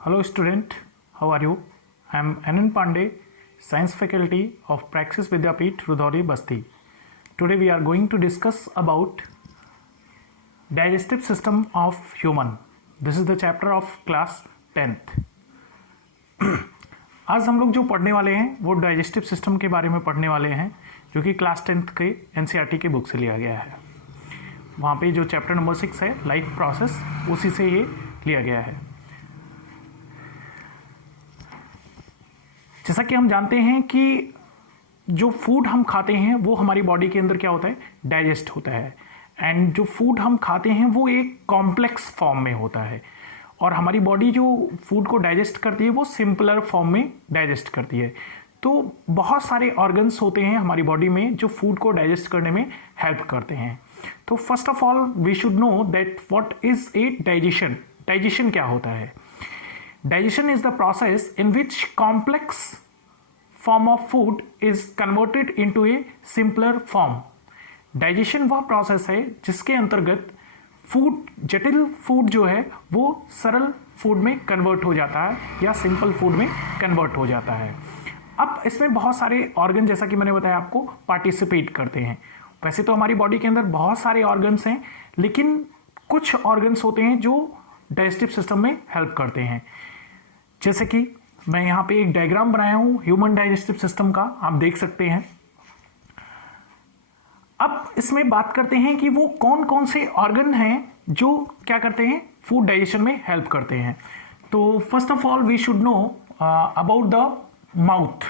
Hello student, how are you? I am Anand Pandey, Science Faculty of Praxis Vidyapeeth, Rudholi, Basti. Today we are going to discuss about digestive system of human. This is the chapter of class 10th. आज हम लोग जो पढ़ने वाले हैं वो digestive system के बारे में पढ़ने वाले हैं, जो कि क्लास 10th के एनसीईआरटी के बुक से लिया गया है। वहाँ पे जो चैप्टर नंबर 6 है लाइफ प्रोसेस, उसी से ये लिया गया है। जैसा कि हम जानते हैं कि जो फूड हम खाते हैं वो हमारी बॉडी के अंदर क्या होता है, डाइजेस्ट होता है। एंड जो फूड हम खाते हैं वो एक कॉम्प्लेक्स फॉर्म में होता है, और हमारी बॉडी जो फूड को डाइजेस्ट करती है वो सिंपलर फॉर्म में डाइजेस्ट करती है। तो बहुत सारे ऑर्गन्स होते हैं हमारी बॉडी में जो फूड को डाइजेस्ट करने में हेल्प करते हैं। तो first of all we should know that what is a digestion. Digestion क्या होता है? Digestion is the process in which complex form of food is converted into a simpler form. Digestion वह process है जिसके अंतर्गत फूड, जटिल food जो है वो सरल फूड में कन्वर्ट हो जाता है या सिंपल फूड में कन्वर्ट हो जाता है। अब इसमें बहुत सारे ऑर्गन, जैसा कि मैंने बताया आपको, पार्टिसिपेट करते हैं। वैसे तो हमारी बॉडी के अंदर बहुत सारे ऑर्गन्स हैं, लेकिन कुछ ऑर्गन्स होते हैं जो डाइजेस्टिव सिस्टम में हेल्प करते हैं। जैसे कि मैं यहाँ पे एक डायग्राम बनाया हूं ह्यूमन डाइजेस्टिव सिस्टम का, आप देख सकते हैं। अब इसमें बात करते हैं कि वो कौन कौन से ऑर्गन हैं जो क्या करते हैं, फूड डाइजेशन में हेल्प करते हैं। तो first of all we should know about the mouth.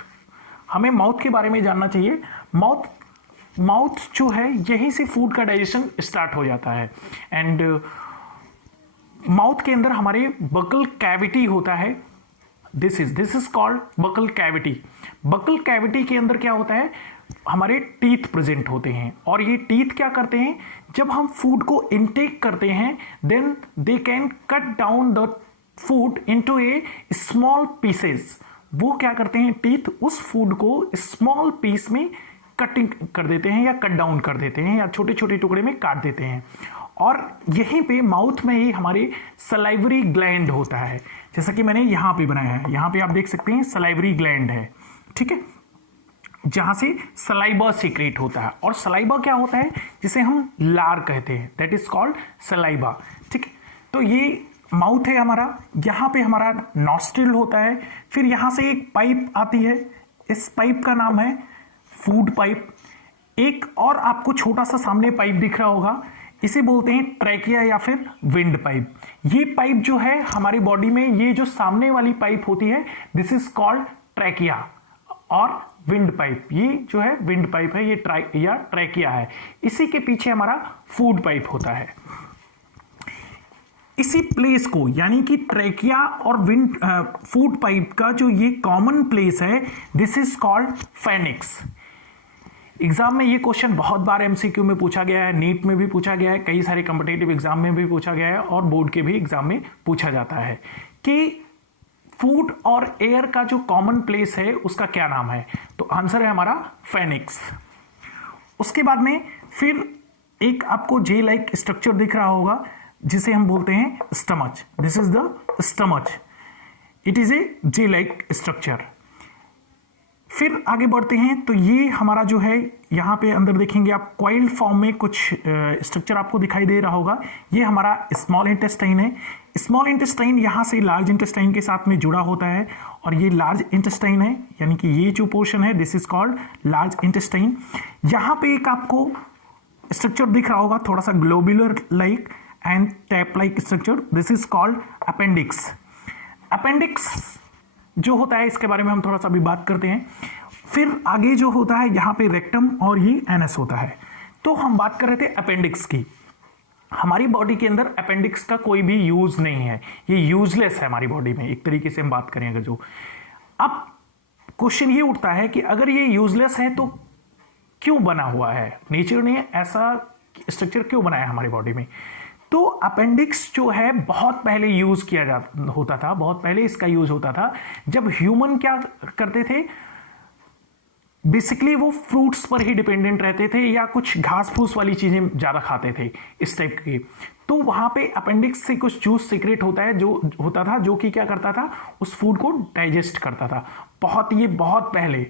हमें माउथ के बारे में जानना चाहिए। माउथ जो है यहीं से फूड का डाइजेशन स्टार्ट हो जाता है। एंड माउथ के अंदर हमारे बकल कैविटी होता है। This is called buccal cavity. Buccal cavity के अंदर क्या होता है, हमारे टीथ प्रेजेंट होते हैं। और ये टीथ क्या करते हैं, जब हम फूड को इनटेक करते हैं then they can cut down the food into a small pieces. वो क्या करते हैं, टीथ उस फूड को स्मॉल पीस में कटिंग कर देते हैं या कट डाउन कर देते हैं या छोटे छोटे टुकड़े में काट देते हैं। और यहीं पे माउथ में ही हमारे सलाइवरी ग्लैंड होता है, जैसा कि मैंने यहां पे बनाया है। यहां पे आप देख सकते हैं सलाइवरी ग्लैंड है, ठीक है, जहां से सलाइबा सीक्रेट होता है। और सलाइबा क्या होता है, जिसे हम लार कहते हैं, दैट इज कॉल्ड सलाइबा, ठीक है। तो ये माउथ है हमारा, यहां पे हमारा नॉस्ट्रिल होता है। फिर यहां से एक पाइप आती है, इस पाइप का नाम है फूड पाइप। एक और आपको छोटा सा सामने पाइप दिख रहा होगा, इसे बोलते हैं ट्रैकिया या फिर विंड पाइप। ये पाइप जो है हमारी बॉडी में, ये जो सामने वाली पाइप होती है, दिस इज कॉल्ड ट्रैकिया और विंड पाइप। ये जो है विंड पाइप है, ये ट्रैकिया है। इसी के पीछे हमारा फूड पाइप होता है। इसी प्लेस को, यानी कि ट्रैकिया और विंड फूड पाइप का जो ये कॉमन प्लेस है, this is called pharynx. Exam में ये क्वेश्चन बहुत बार एमसीक्यू में पूछा गया है, नीट में भी पूछा गया है, कई सारे कॉम्पिटिटिव एग्जाम में भी पूछा गया है, और बोर्ड के भी एग्जाम में पूछा जाता है कि फूड और एयर का जो कॉमन प्लेस है उसका क्या नाम है। तो आंसर है हमारा फेनिक्स। उसके बाद में फिर एक आपको जे लाइक स्ट्रक्चर दिख रहा होगा, जिसे हम बोलते हैं stomach. This is the stomach, it is a J like structure. फिर आगे बढ़ते हैं तो ये हमारा जो है, यहाँ पे अंदर देखेंगे आप कॉइल्ड फॉर्म में कुछ स्ट्रक्चर आपको दिखाई दे रहा होगा। ये हमारा स्मॉल इंटेस्टाइन है। स्मॉल इंटेस्टाइन यहाँ से लार्ज इंटेस्टाइन के साथ में जुड़ा होता है, और ये लार्ज इंटेस्टाइन है, यानी कि ये जो पोर्शन है this is called large intestine. यहाँ पे एक आपको स्ट्रक्चर दिख रहा होगा, थोड़ा सा globular like and tap like structure, this is called appendix. Appendix जो होता है इसके बारे में हम थोड़ा सा भी बात करते हैं। फिर आगे जो होता है यहाँ पे रेक्टम और ये एनस होता है। तो हम बात कर रहे थे अपेंडिक्स की। हमारी बॉडी के अंदर अपेंडिक्स का कोई भी यूज नहीं है, ये यूजलेस है हमारी बॉडी में, एक तरीके से हम बात करें अगर जो। अब क्वेश्चन ये उठता है कि अगर ये यूजलेस है तो क्यों बना हुआ है, नेचर ने ऐसा स्ट्रक्चर क्यों बनाया हमारी बॉडी में। तो अपेंडिक्स जो है बहुत पहले यूज किया होता था, बहुत पहले इसका यूज होता था जब ह्यूमन क्या करते थे, बेसिकली वो फ्रूट्स पर ही डिपेंडेंट रहते थे या कुछ घास फूस वाली चीजें ज्यादा खाते थे इस टाइप की। तो वहां पे अपेंडिक्स से कुछ जूस सीक्रेट होता है जो होता था, जो कि क्या करता था, उस फूड को डाइजेस्ट करता था। बहुत पहले,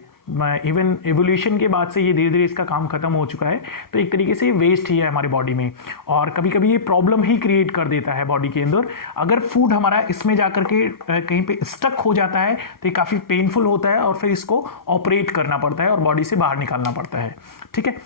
इवन एवोल्यूशन के बाद से ये धीरे धीरे इसका काम खत्म हो चुका है। तो एक तरीके से वेस्ट ही है हमारी बॉडी में, और कभी कभी ये प्रॉब्लम ही क्रिएट कर देता है बॉडी के अंदर। अगर फूड हमारा इसमें जाकर के कहीं पे स्टक हो जाता है तो ये काफी पेनफुल होता है, और फिर इसको ऑपरेट करना पड़ता है और बॉडी से बाहर निकालना पड़ता है। ठीक है,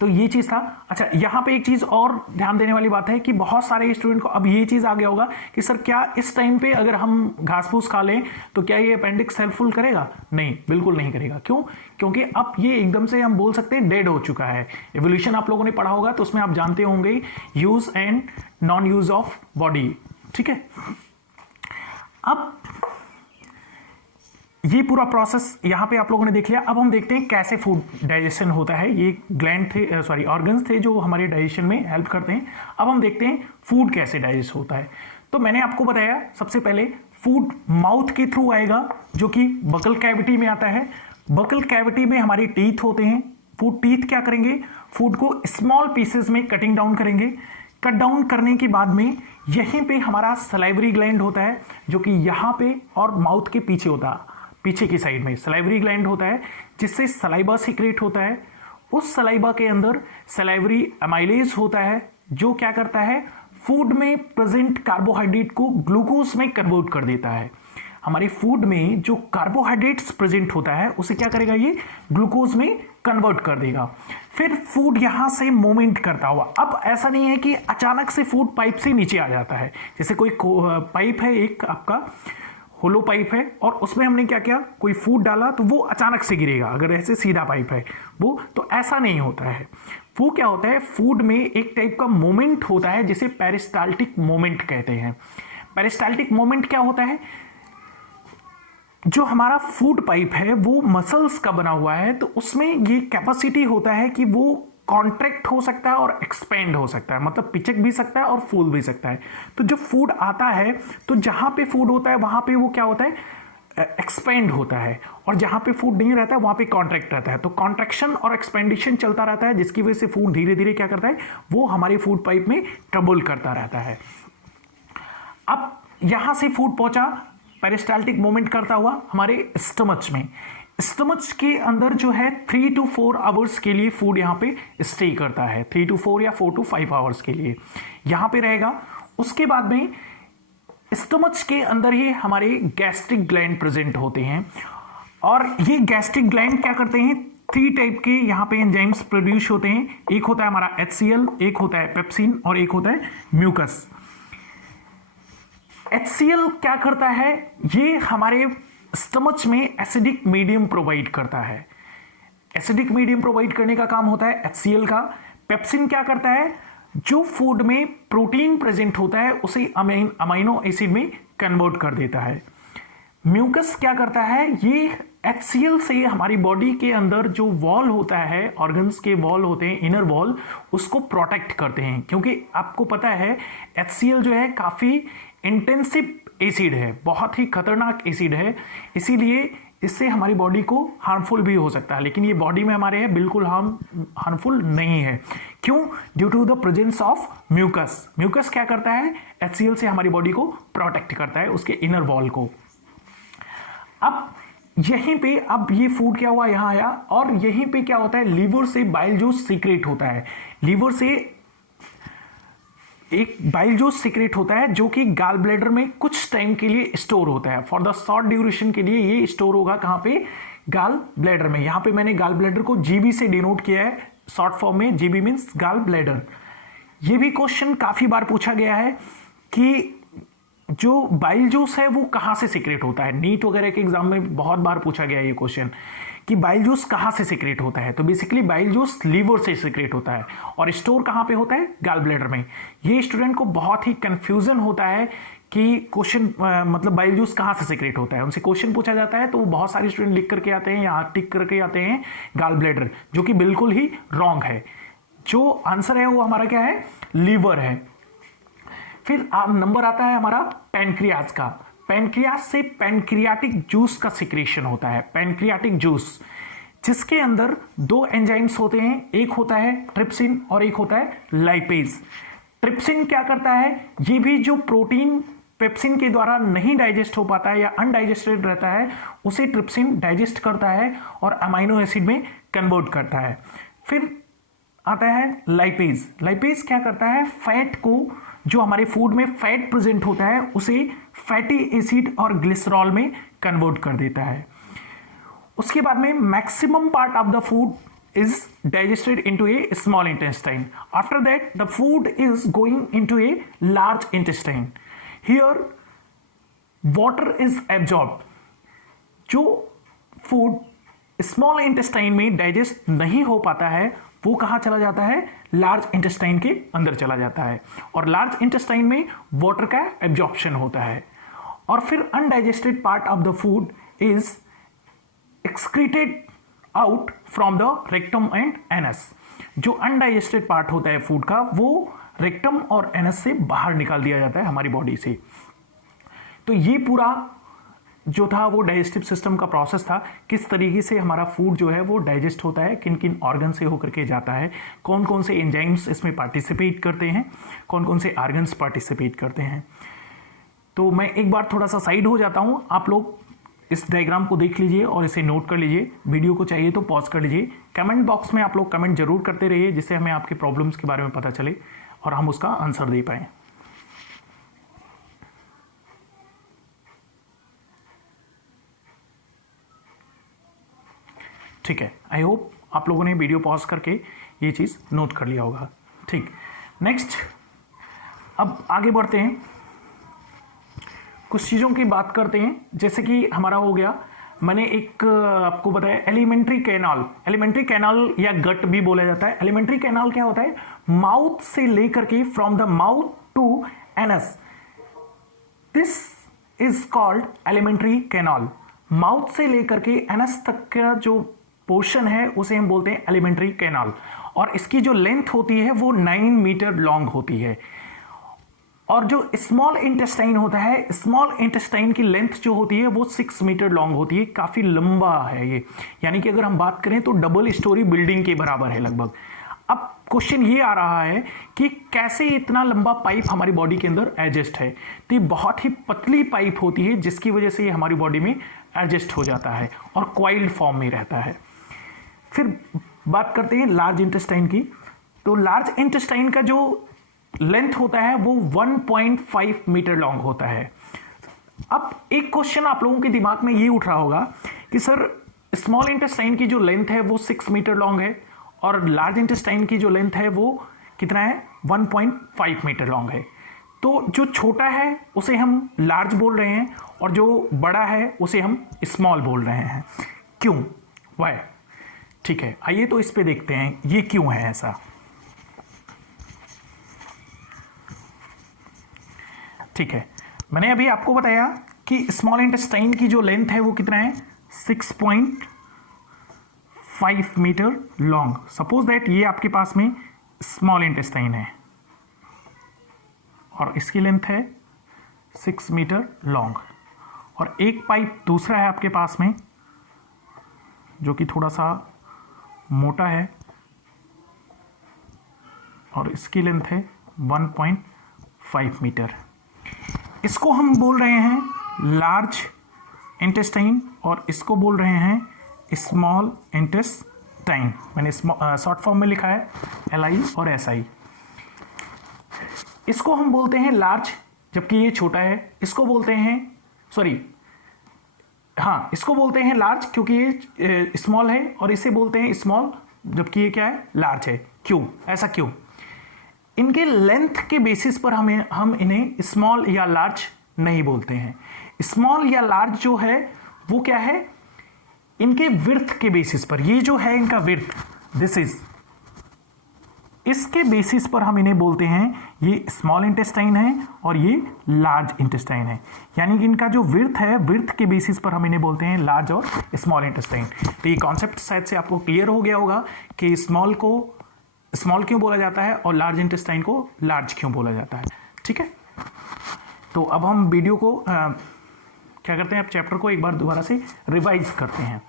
तो ये चीज था। अच्छा, यहां पे एक चीज और ध्यान देने वाली बात है कि बहुत सारे स्टूडेंट को अब ये चीज आ गया होगा कि सर क्या इस टाइम पे अगर हम घास फूस खा लें तो क्या ये अपेंडिक्स हेल्पफुल करेगा? नहीं, बिल्कुल नहीं करेगा। क्यों? क्योंकि अब ये एकदम से हम बोल सकते हैं डेड हो चुका है। एवोल्यूशन आप लोगों ने पढ़ा होगा तो उसमें आप जानते होंगे use and non use of body. ठीक है, अब ये पूरा प्रोसेस यहां पे आप लोगों ने देख लिया। अब हम देखते हैं कैसे फूड डाइजेशन होता है। ये ग्लैंड थे, सॉरी ऑर्गन्स थे जो हमारे डाइजेशन में हेल्प करते हैं। अब हम देखते हैं फूड कैसे डाइजेस्ट होता है। तो मैंने आपको बताया सबसे पहले फूड माउथ के थ्रू आएगा, जो कि बकल कैविटी में आता है। बकल कैविटी में हमारे टीथ होते हैं। फूड टीथ क्या करेंगे, फूड को स्मॉल पीसेस में कटिंग डाउन करेंगे। कट डाउन करने के बाद में यहीं पे हमारा सलाइवरी ग्लैंड होता है, जो कि यहां पे और माउथ के पीछे होता है। पीछे की साइड में सलाइवरी ग्लैंड होता है जिससे सलाइबा सीक्रेट होता है। उस सलाइबा के अंदर सलाइवरी अमाइलेज होता है, जो क्या करता है, फूड में प्रेजेंट कार्बोहाइड्रेट को ग्लूकोज में कन्वर्ट कर देता है। हमारे फूड में जो कार्बोहाइड्रेट्स प्रेजेंट होता है उसे क्या करेगा, ये ग्लूकोज में कन्वर्ट कर देगा। फिर फूड यहां से मूवमेंट करता हुआ, अब ऐसा नहीं है कि अचानक से फूड पाइप से नीचे आ जाता है। जैसे कोई पाइप है, एक आपका होलो पाइप है, और उसमें हमने क्या किया, कोई फूड डाला तो वो अचानक से गिरेगा। अगर ऐसे सीधा पाइप है वो, तो ऐसा नहीं होता है। वो क्या होता है, फूड में एक टाइप का मोमेंट होता है जिसे पेरिस्टाल्टिक मोमेंट कहते हैं। पेरिस्टाल्टिक मोमेंट क्या होता है, जो हमारा फूड पाइप है वो मसल्स का बना हुआ है, तो उसमें ये कैपेसिटी होता है कि वो कॉन्ट्रैक्ट हो सकता है और एक्सपेंड हो सकता है, मतलब पिचक भी सकता है और फूल भी सकता है। तो जब फूड आता है तो जहां पे फूड होता है वहां पे वो क्या होता है, एक्सपेंड होता है, और जहां पे फूड नहीं रहता है वहां पे कॉन्ट्रैक्ट रहता है। तो कॉन्ट्रैक्शन और एक्सपेंडिशन चलता रहता है, जिसकी वजह से फूड धीरे धीरे क्या करता है, वो हमारे फूड पाइप में ट्रबल करता रहता है। अब यहां से फूड पहुंचा पेरिस्टाल्टिक मूवमेंट करता हुआ हमारे स्टमच में। स्टमच के अंदर जो है 3 to 4 आवर्स के लिए फूड यहाँ पे स्टे करता है। 3 to 4 या 4 to 5 आवर्स के लिए यहाँ पे रहेगा। उसके बाद में स्टमच के अंदर ही हमारे गैस्ट्रिक ग्लैंड प्रेजेंट होते हैं, और ये गैस्ट्रिक ग्लैंड क्या करते हैं, 3 टाइप के यहाँ पे एंजाइम्स प्रोड्यूस होते हैं। एक होता है हमारा HCl, एक होता है पेप्सिन, और एक होता है म्यूकस। HCl क्या करता है, ये हमारे स्टमच में एसिडिक मीडियम प्रोवाइड करता है। एसिडिक मीडियम प्रोवाइड करने का काम होता है HCl का। पेप्सिन क्या करता है, जो फूड में प्रोटीन प्रेजेंट होता है उसे अमाइनो एसिड में कन्वर्ट कर देता है। म्यूकस क्या करता है, ये HCl से हमारी बॉडी के अंदर जो वॉल होता है, ऑर्गन्स के वॉल होते हैं, इनर वॉल, उसको प्रोटेक्ट करते हैं। क्योंकि आपको पता है HCl जो है काफी इंटेंसिव एसिड है, बहुत ही खतरनाक एसिड है, इसीलिए इससे हमारी बॉडी को हार्मफुल भी हो सकता है। लेकिन ये बॉडी में हमारे है बिल्कुल हार्मफुल नहीं है। क्यों? Due to the presence of mucus. Mucus क्या करता है, HCl से हमारी बॉडी को प्रोटेक्ट करता है, उसके इनर वॉल को। अब यहीं पे अब ये फूड क्या हुआ, यहां आया, और यहीं पे क्या होता है, लीवर से बाइल जूस सीक्रेट होता है। लीवर से एक बाइल जूस सीक्रेट होता है जो कि गाल ब्लैडर में कुछ टाइम के लिए स्टोर होता है। फॉर द शॉर्ट ड्यूरेशन के लिए ये स्टोर होगा कहां पे, गाल ब्लैडर में। यहां पे मैंने गाल ब्लैडर को जीबी से डिनोट किया है, शॉर्ट फॉर्म में। GB means gall bladder. ये भी क्वेश्चन काफी बार पूछा गया है कि जो बाइल जूस है वो कहां से सीक्रेट होता है। नीट वगैरह के एग्जाम में बहुत बार पूछा गया ये क्वेश्चन कि बाइल जूस कहां से सीक्रेट होता है। तो बेसिकली बाइल जूस लीवर से सीक्रेट होता है, और स्टोर कहां पे होता है, गाल ब्लैडर में। ये स्टूडेंट को बहुत ही कंफ्यूजन होता है कि क्वेश्चन मतलब बाइल जूस कहां से सीक्रेट होता है। उनसे क्वेश्चन पूछा जाता है तो बहुत सारे स्टूडेंट लिख करके आते हैं या टिक करके आते हैं गाल ब्लैडर, जो कि बिल्कुल ही रॉन्ग है। जो आंसर है वो हमारा क्या है, लीवर है। फिर नंबर आता है हमारा पैनक्रियाज का। पैनक्रियाज से पैनक्रियाटिक जूस का सिक्रेशन होता है। पैनक्रियाटिक जूस जिसके अंदर दो एंजाइम्स होते हैं, एक होता है ट्रिप्सिन और एक होता है लाइपेज। ट्रिप्सिन क्या करता है, ये भी जो प्रोटीन पेप्सिन के द्वारा नहीं डाइजेस्ट हो पाता है या अनडाइजेस्टेड रहता है, उसे ट्रिप्सिन डाइजेस्ट करता है और अमाइनो एसिड में कन्वर्ट करता है। फिर आता है लाइपेज। लाइपेज क्या करता है, फैट को, जो हमारे फूड में फैट प्रेजेंट होता है, उसे फैटी एसिड और ग्लिसरॉल में कन्वर्ट कर देता है। उसके बाद में maximum part of the food is digested into a small intestine. After that, the food is going into a large intestine. Here, water is absorbed. जो फूड स्मॉल इंटेस्टाइन में डाइजेस्ट नहीं हो पाता है, वो कहाँ चला जाता है, लार्ज इंटेस्टाइन के अंदर चला जाता है, और लार्ज इंटेस्टाइन में वाटर का एब्जॉर्प्शन होता है। और फिर undigested part of the food is excreted out from the rectum and anus. जो अनडाइजेस्टेड पार्ट होता है फूड का, वो रेक्टम और एनस से बाहर निकाल दिया जाता है हमारी बॉडी से। तो ये पूरा जो था वो डाइजेस्टिव सिस्टम का प्रोसेस था, किस तरीके से हमारा फूड जो है वो डाइजेस्ट होता है, किन किन ऑर्गन से होकर के जाता है, कौन कौन से एंजाइम्स इसमें पार्टिसिपेट करते हैं, कौन कौन से ऑर्गन्स पार्टिसिपेट करते हैं। तो मैं एक बार थोड़ा सा साइड हो जाता हूं, आप लोग इस डायग्राम को देख लीजिए और इसे नोट कर लीजिए। वीडियो को चाहिए तो पॉज कर लीजिए। कमेंट बॉक्स में आप लोग कमेंट जरूर करते रहिए, जिससे हमें आपके प्रॉब्लम्स के बारे में पता चले और हम उसका आंसर दे पाए। ठीक है, आई होप आप लोगों ने वीडियो पॉज करके ये चीज नोट कर लिया होगा। ठीक, नेक्स्ट अब आगे बढ़ते हैं, कुछ चीज़ों की बात करते हैं। जैसे कि हमारा हो गया, मैंने एक आपको बताया एलिमेंट्री कैनाल। एलिमेंट्री कैनाल या गट भी बोला जाता है। एलिमेंट्री कैनाल क्या होता है, माउथ से लेकर के from the mouth to anus, this is called alimentary canal. Mouth से लेकर के एनस तक का जो पोर्शन है उसे हम बोलते हैं एलिमेंट्री कैनाल, और इसकी जो लेंथ होती है वो 9 मीटर लॉन्ग होती है। और जो स्मॉल इंटेस्टाइन होता है, स्मॉल इंटेस्टाइन की लेंथ जो होती है वो 6 मीटर लॉन्ग होती है, काफी लंबा है ये, यानी कि अगर हम बात करें तो डबल स्टोरी बिल्डिंग के बराबर है लगभग। अब क्वेश्चन ये आ रहा है कि कैसे इतना लंबा पाइप हमारी बॉडी के अंदर एडजस्ट है। तो ये बहुत ही पतली पाइप होती है, जिसकी वजह से ये हमारी बॉडी में एडजस्ट हो जाता है और क्वाइल्ड फॉर्म में रहता है। फिर बात करते हैं लार्ज इंटेस्टाइन की। तो लार्ज इंटेस्टाइन का जो लेंथ होता है वो 1.5 मीटर लॉन्ग होता है। अब एक क्वेश्चन आप लोगों के दिमाग में ये उठ रहा होगा कि सर स्मॉल इंटेस्टाइन की जो लेंथ है वो 6 मीटर लॉन्ग है और लार्ज इंटेस्टाइन की जो लेंथ है वो कितना है, 1.5 मीटर लॉन्ग है। तो जो छोटा है उसे हम लार्ज बोल रहे हैं और जो बड़ा है उसे हम स्मॉल बोल रहे हैं। क्यों, वाई? ठीक है, आइए तो इस पे देखते हैं ये क्यों है ऐसा। ठीक है, मैंने अभी आपको बताया कि स्मॉल इंटेस्टाइन की जो लेंथ है वो कितना है, 6.5 मीटर लॉन्ग। सपोज दैट ये आपके पास में स्मॉल इंटेस्टाइन है और इसकी लेंथ है 6 मीटर लॉन्ग, और एक पाइप दूसरा है आपके पास में जो कि थोड़ा सा मोटा है और इसकी लेंथ है 1.5 मीटर। इसको हम बोल रहे हैं लार्ज इंटेस्टाइन और इसको बोल रहे हैं स्मॉल इंटेस्टाइन। मैंने शॉर्ट फॉर्म में लिखा है LI और SI। इसको हम बोलते हैं लार्ज जबकि ये छोटा है, इसको बोलते हैं इसको बोलते हैं लार्ज क्योंकि ये स्मॉल है, और इसे बोलते हैं स्मॉल जबकि ये क्या है, लार्ज है। क्यों, ऐसा क्यों? इनके लेंथ के बेसिस पर हम इन्हें स्मॉल या लार्ज नहीं बोलते हैं। स्मॉल या लार्ज जो है वो क्या है, इनके विड्थ के बेसिस पर। ये जो है इनका विड्थ, दिस इज, इसके बेसिस पर हम इन्हें बोलते हैं ये स्मॉल इंटेस्टाइन है और ये लार्ज इंटेस्टाइन है। यानी कि इनका जो विड्थ है, विड्थ के बेसिस पर हम इन्हें बोलते हैं लार्ज और स्मॉल इंटेस्टाइन। तो ये कॉन्सेप्ट शायद से आपको क्लियर हो गया होगा कि स्मॉल को स्मॉल क्यों बोला जाता है और लार्ज इंटेस्टाइन को लार्ज क्यों बोला जाता है। ठीक है, तो अब हम वीडियो को क्या करते हैं, अब चैप्टर को एक बार दोबारा से रिवाइज करते हैं।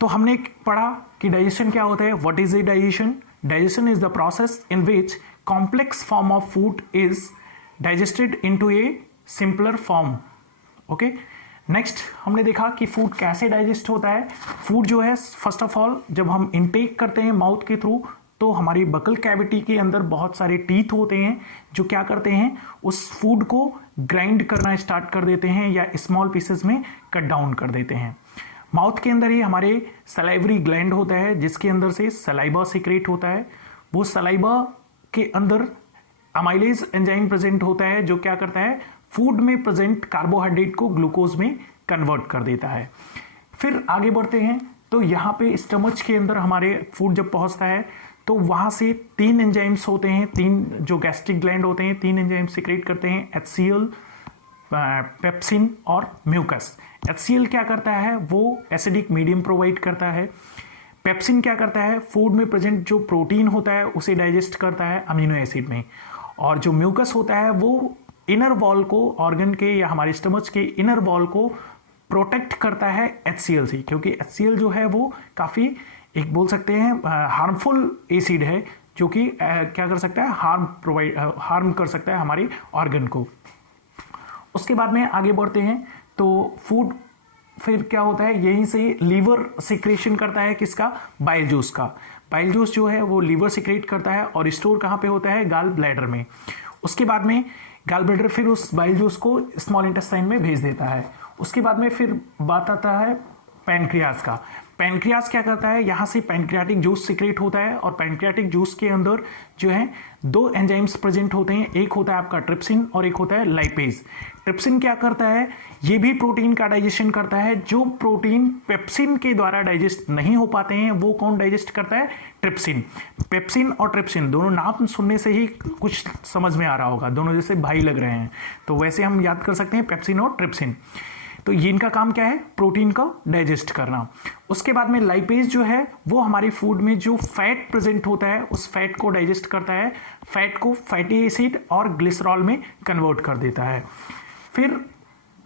तो हमने पढ़ा कि डाइजेशन क्या होता है, what is a digestion. Digestion is the process in which complex form of food is digested into A simpler form. Okay, next हमने देखा कि फूड कैसे डाइजेस्ट होता है। फूड जो है फर्स्ट ऑफ ऑल जब हम इनटेक करते हैं माउथ के थ्रू, तो हमारी बकल कैविटी के अंदर बहुत सारे टीथ होते हैं जो क्या करते हैं, उस फूड को ग्राइंड करना स्टार्ट कर देते हैं या स्मॉल पीसेस में कट डाउन कर देते हैं। माउथ के अंदर ही हमारे सलाइवरी ग्लैंड होता है जिसके अंदर से सलाइबा सिक्रेट होता है। वो सलाइबा के अंदर अमाइलेज एंजाइम प्रेजेंट होता है जो क्या करता है, फूड में प्रेजेंट कार्बोहाइड्रेट को ग्लूकोज में कन्वर्ट कर देता है। फिर आगे बढ़ते हैं तो यहाँ पे स्टमच के अंदर हमारे फूड जब पहुंचता है तो वहां से 3 एंजाइम्स होते हैं, 3 जो गैस्ट्रिक ग्लैंड होते हैं 3 एंजाइम सिक्रेट करते हैं, HCl, पेप्सिन और म्यूकस। HCl क्या करता है, वो एसिडिक मीडियम प्रोवाइड करता है। पेप्सिन क्या करता है, फूड में प्रेजेंट जो प्रोटीन होता है उसे डाइजेस्ट करता है अमीनो एसिड में। और जो म्यूकस होता है वो इनर वॉल को, ऑर्गन के या हमारे स्टमच के इनर वॉल को प्रोटेक्ट करता है HCl से, क्योंकि HCl जो है वो काफ़ी एक बोल सकते हैं हार्मफुल एसिड है जो कि क्या कर सकता है, हार्म कर सकता है हमारी ऑर्गन को। उसके बाद में आगे बढ़ते हैं तो फूड फिर क्या होता है, यहीं से लीवर सिक्रेशन करता है किसका, बाइल जूस का। बाइल जूस जो है वो लीवर सिक्रेट करता है और स्टोर कहाँ पे होता है, गाल ब्लैडर में। उसके बाद में गाल ब्लैडर फिर उस बाइल जूस को स्मॉल इंटेस्टाइन में भेज देता है। उसके बाद में फिर बात आता है पैनक्रियाज का। पैनक्रियाज क्या करता है, यहाँ से पैनक्रियाटिक जूस सिक्रेट होता है और पैनक्रियाटिक जूस के अंदर जो है 2 एंजाइम्स प्रेजेंट होते हैं, एक होता है आपका ट्रिप्सिन और एक होता है लाइपेज। ट्रिप्सिन क्या करता है, ये भी प्रोटीन का डाइजेशन करता है। जो प्रोटीन पेप्सिन के द्वारा डाइजेस्ट नहीं हो पाते हैं वो कौन डाइजेस्ट करता है, ट्रिप्सिन। पेप्सिन और ट्रिप्सिन दोनों नाम सुनने से ही कुछ समझ में आ रहा होगा, दोनों जैसे भाई लग रहे हैं, तो वैसे हम याद कर सकते हैं पेप्सिन और ट्रिप्सिन। तो ये इनका काम क्या है, प्रोटीन को डाइजेस्ट करना। उसके बाद में लाइपेज जो है वो हमारी फूड में जो फैट प्रेजेंट होता है उस फैट को डाइजेस्ट करता है, फैट को फैटी एसिड और ग्लिसरॉल में कन्वर्ट कर देता है। फिर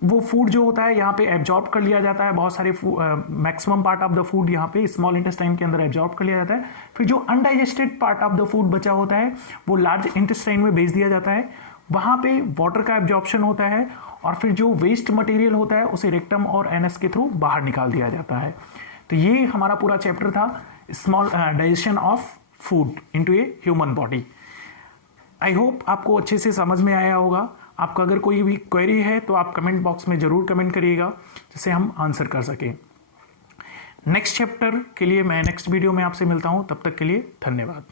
वो फूड जो होता है यहाँ पे एब्जॉर्ब कर लिया जाता है, बहुत सारे maximum part of the food यहाँ पे स्मॉल इंटेस्टाइन के अंदर एब्जॉर्ब कर लिया जाता है। फिर जो undigested part of the food बचा होता है वो लार्ज इंटेस्टाइन में भेज दिया जाता है, वहाँ पे वाटर का एब्जॉर्प्शन होता है और फिर जो वेस्ट मटेरियल होता है उसे रेक्टम और एनएस के थ्रू बाहर निकाल दिया जाता है। तो ये हमारा पूरा चैप्टर था, small digestion of food into a human body. I hope आपको अच्छे से समझ में आया होगा। आपका अगर कोई भी क्वेरी है तो आप कमेंट बॉक्स में जरूर कमेंट करिएगा जिससे हम आंसर कर सकें। नेक्स्ट चैप्टर के लिए मैं नेक्स्ट वीडियो में आपसे मिलता हूं, तब तक के लिए धन्यवाद।